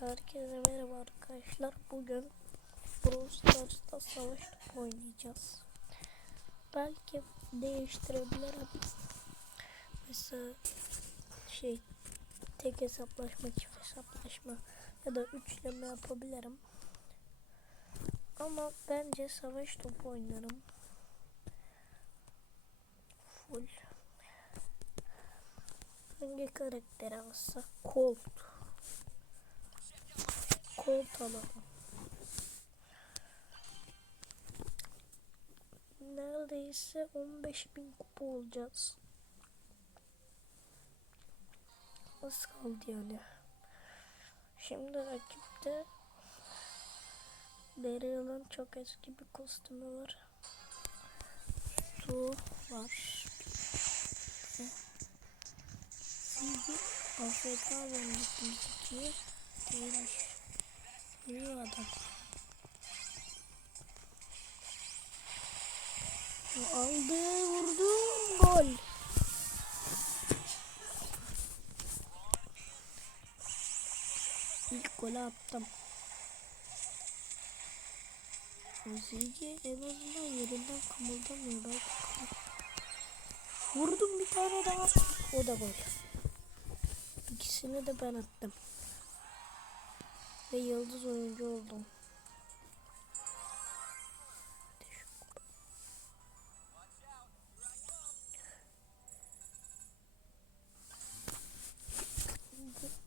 Herkese merhaba arkadaşlar. Bugün Brawl Stars'ta savaş oynayacağız. Belki değiştirebilirim. Mesela şey tek hesaplaşma, çift hesaplaşma ya da üçleme yapabilirim. Ama bence savaş topu oynarım. Full. Hangi karakteri alsak? Colt. Colt alalım. Neredeyse 15.000 kupa olacağız. Az kaldı yani. Şimdi rakipte Daryl'ın çok eski bir kostümü var. Su var. Şimdi AFK vermiş gözüküyor. Değilmiş. Vuruyor adam. Aldı vurdu gol. İlk golü attım. Zeki en azından yerinden kımıldamıyor. Belki Vurdum bir tane daha. O da gol. İkisini de ben attım. Ve yıldız oyuncu oldum.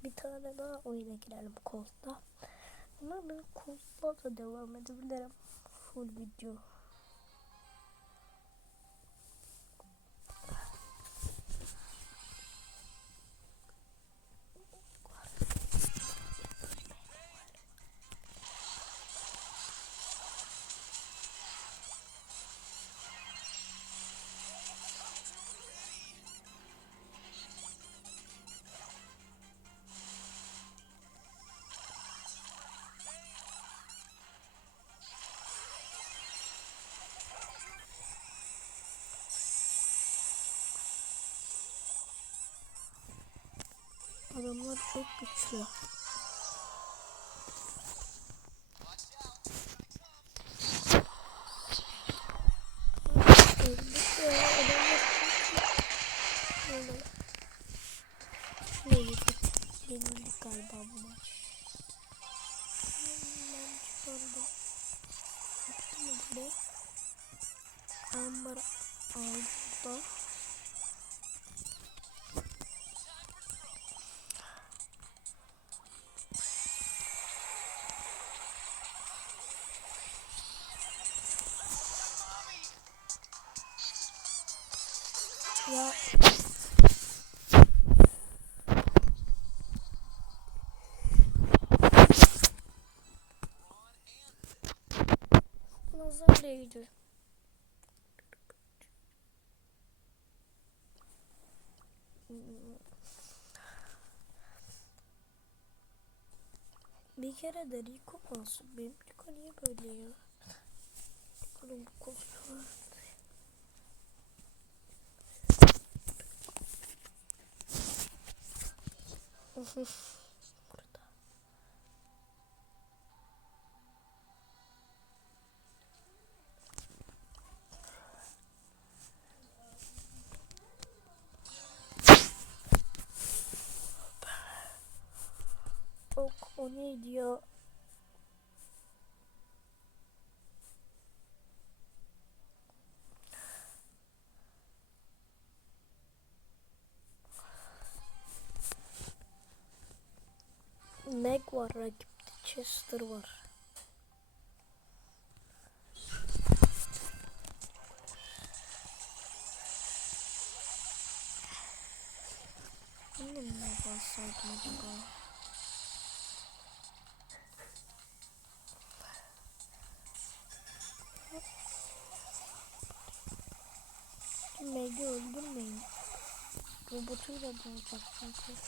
Bir tane daha oyuna girelim Colt'la. Ama ben Colt'la da devam edebilirim. Full video. Adamlar çok güçlü. Yenildik galiba bu maç. Ben çıkardım. Baktım mı buraya? Amber aldı burada. Değdi. Bir kere de Rico olsun. Benim Rico niye böyle ya? Rico'nun bu kostümü. Burada. O neydi ya? Meg var rakipte Chester var. Bunu ne bassaydım acaba? Meg'i öldürmeyin. Robotuyla bulacak çünkü.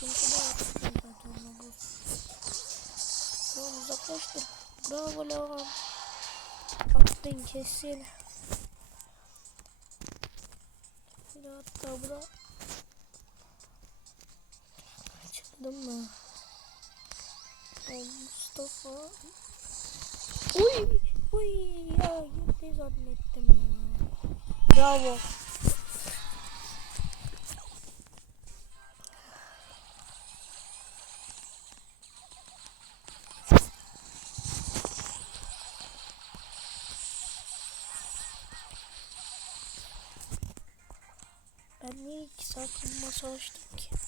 Sıkıntı da yaptım zaten robot. Tamam uzaklaştır. Bravo lan. Attın kesin. Bir hatta bura. Açıldım mı? Mustafa. Uy, uy ya gitti zannettim ya. Bravo. Ben niye iki saat bununla savaştım ki?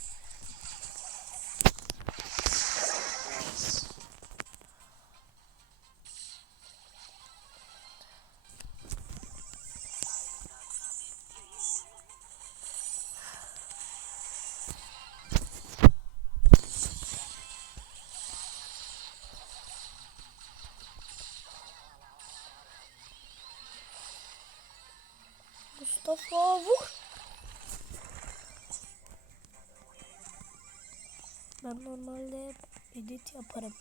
Mustafa vur. Ben normalde edit yaparım.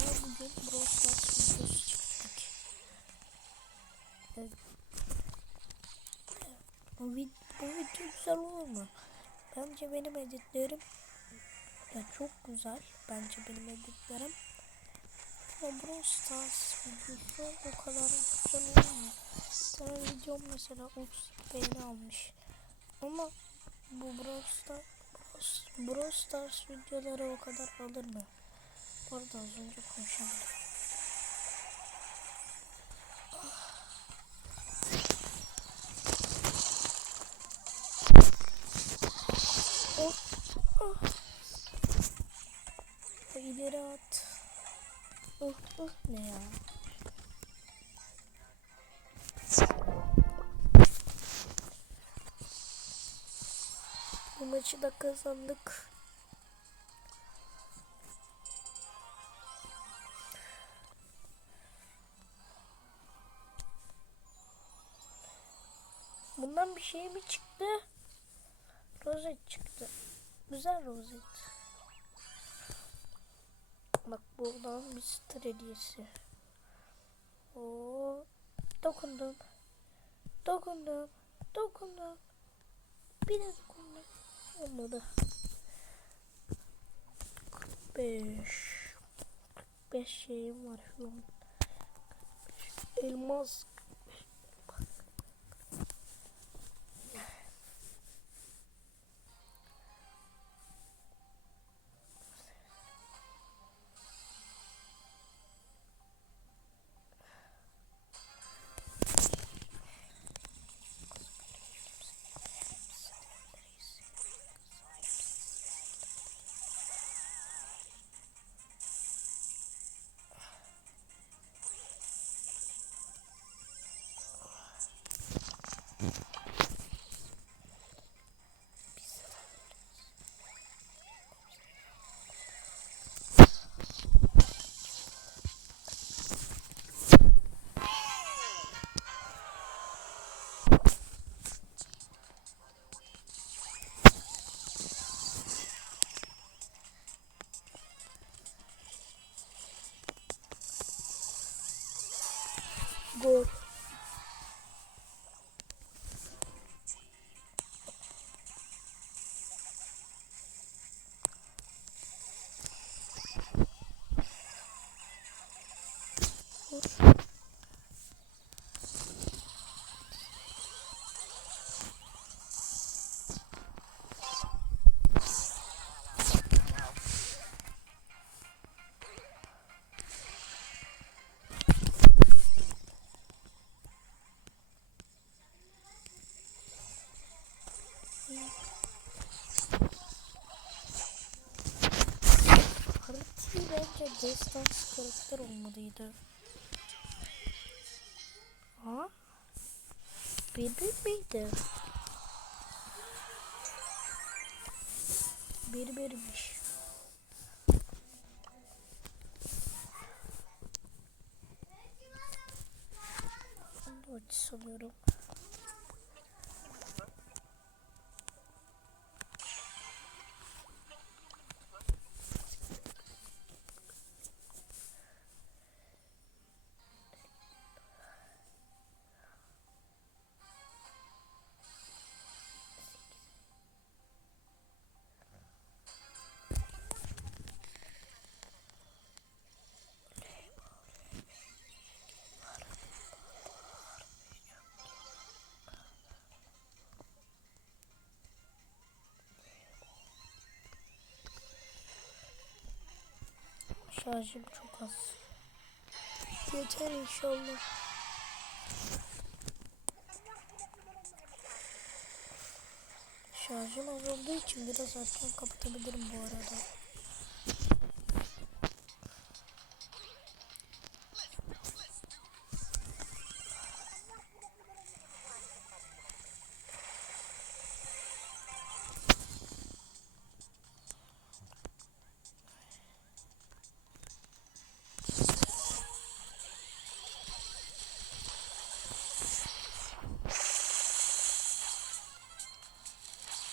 Ama bugün Stars videosu çektik. Bu, vid video güzel olur mu? Bence benim editlerim ya çok güzel. Bence benim editlerim. Ama Brawl Stars videosu o kadar güzel olmuyor. Tane videom mesela 30 beğeni almış. Ama bu Brawl Stars Brawl Stars videoları o kadar alır mı? Bu arada az önce konuşamadım. Oh, oh. İleri at. Oh, oh ne ya? Bu maçı da kazandık. Bundan bir şey mi çıktı? Rozet çıktı. Güzel rozet. Bak buradan bir star hediyesi. Oo, dokundum. Dokundum. Dokundum. Bir de dokundum. Olmadı. 45. 45 şeyim var şu an. 45 elmas. Gol. Destans karakter olmalıydı. Ha? Bir miydi? Bir birmiş. Şarjım çok az. Yeter inşallah. Şarjım az için biraz erken kapatabilirim bu arada.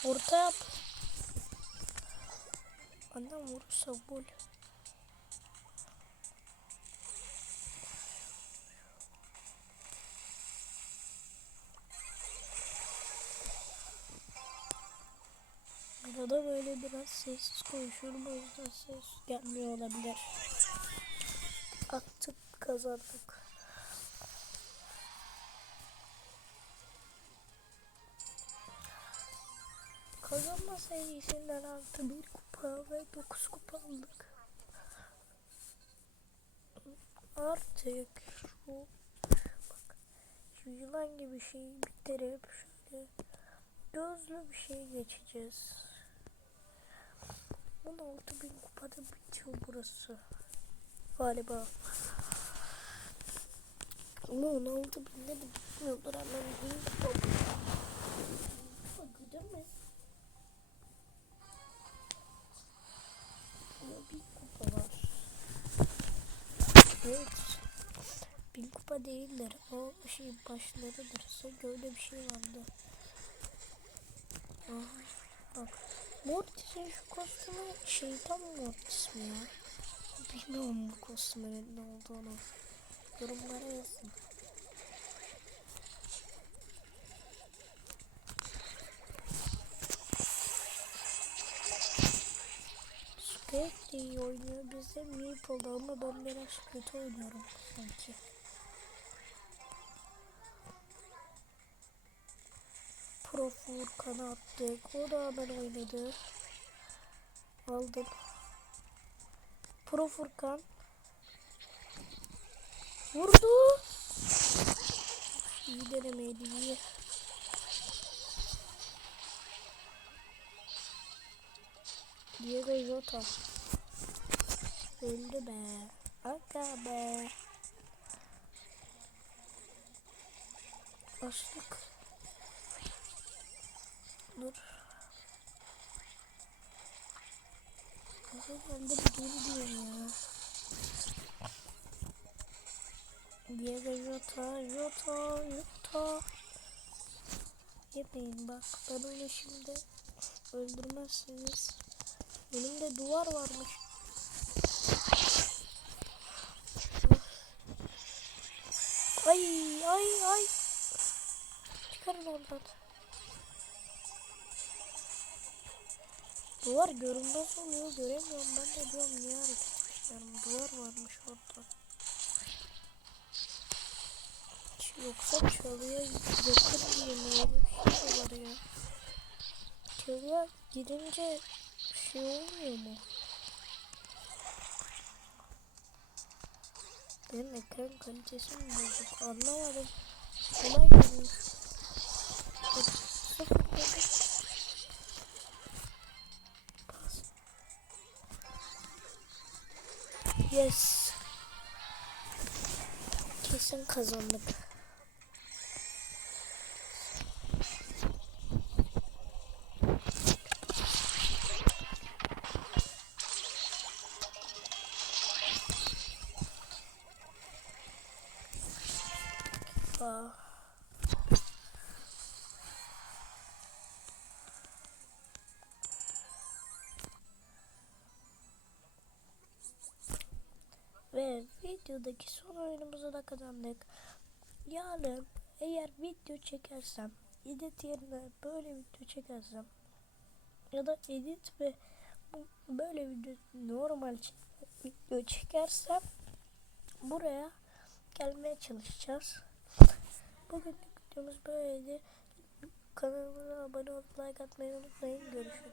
Orta yap. Annem vurursa gol. Arada böyle biraz sessiz konuşuyorum o yüzden ses gelmiyor olabilir. Attık kazandık. Kazanma serisinden artı bir kupa ve dokuz kupa aldık. Artık şu bak şu yılan gibi şeyi bitirip şöyle gözlü bir şey geçeceğiz. 16 bin kupada bitiyor burası. Galiba. Ama 16 binde de bitmiyordur hemen değildir. O şey başlarıdır. Sanki öyle bir şey vardı. Aha, bak. Mortis'in şu kostümü şeytan Mortis mi ya? Bilmiyorum bu kostümün ne olduğunu. Yorumlara yazın. De iyi oynuyor. Bizde Meeple'da ama ben biraz kötü oynuyorum sanki. Pro Furkan'ı attık. O da hemen oynadı. Aldım. Pro Furkan. Vurdu. İyi denemeydi iyi. Diego Jota. Öldü be. Aga be. Açtık. Dur. Geldi bir geri diyorum ya. Diego Jota, Jota, Jota. Yemeyin bak ben onu şimdi öldürmezseniz. Önümde duvar varmış. Ay ay ay. Çıkarın oradan. Duvar görünmez oluyor göremiyorum ben de diyorum niye hareket etmişlerim duvar varmış orada. Yoksa çalıya yakın diye mi öyle şey var ya. Çalıya gidince şey olmuyor mu? Benim ekran kalitesi mi bozuk anlamadım. Kolay. Sıfır Yes. Kesin kazandık. Videodaki son oyunumuzu da kazandık. Yarın eğer video çekersem, edit yerine böyle video çekersem ya da edit ve böyle video normal video çekersem buraya gelmeye çalışacağız. Bugün videomuz böyleydi. Kanalıma abone olup like atmayı unutmayın. Görüşürüz.